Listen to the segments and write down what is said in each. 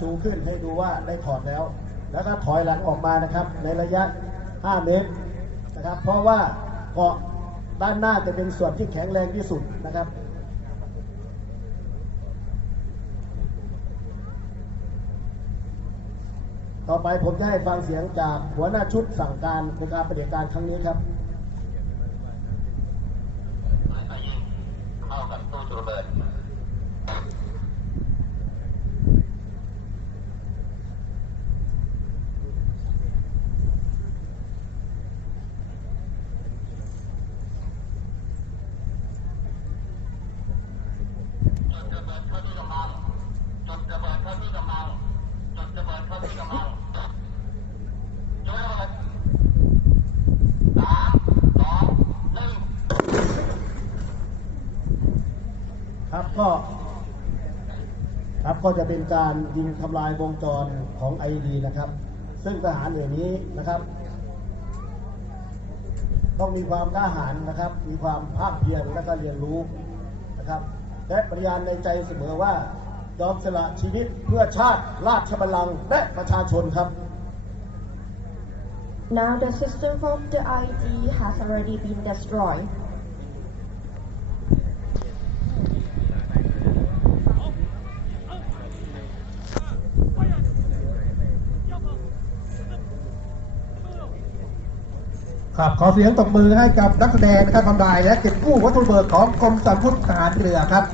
ชูขึ้นให้ดูว่าได้ถอดแล้ว แล้วก็ถอยหลังออกมานะครับ ในระยะ 5 เมตรนะครับ เพราะว่าเกาะด้านหน้าจะเป็นส่วนที่แข็งแรงที่สุดนะครับต่อไปผมจะให้ฟังเสียงจากหัวหน้าชุดสั่งการในการปฏิบัติการครั้งนี้ครับ ไปยิงเข้ากับตู้จุลเบิดจุดระเบิดเข้าที่กำลังจุดระเบิดเข้าที่กำลังจุดระเบิดเข้าที่กำลังจุดระเบิดสามสองหนึ่ง ครับ ก็ครับก็จะเป็นการยิงทำลายวงจรของไอดีนะครับ ซึ่งทหารเหล่านี้นะครับ ต้องมีความกล้าหาญนะครับ มีความภาคเพียรและก็เรียนรู้นะครับและปริญาณในใจเสมอว่ายอมสละชีวิตเพื่อชาติราชบัลลังก์และประชาชนครับ Now the system of the ID has already been destroyed. ครับขอเสียงตบมือให้กับนักแสดงนะครับทำลายและเก็บกู้วัตถุระเบิดของกรมสรรพาวุธทหารเรือครับ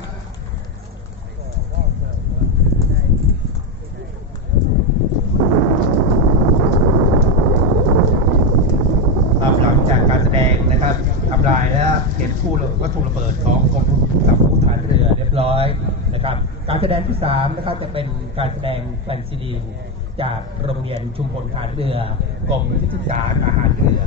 ครับหลังจากการแสดงนะครับทำลายและเก็บกู้วัตถุระเบิดของกรมสรรพาวุธทหารเรือเรียบร้อยนะครับ การแสดงที่3นะครับจะเป็นการแสดงแฟนซีดีจากโรงเรียนชุมพลทหารเรือกรมที่ศึกษาทหารเรือ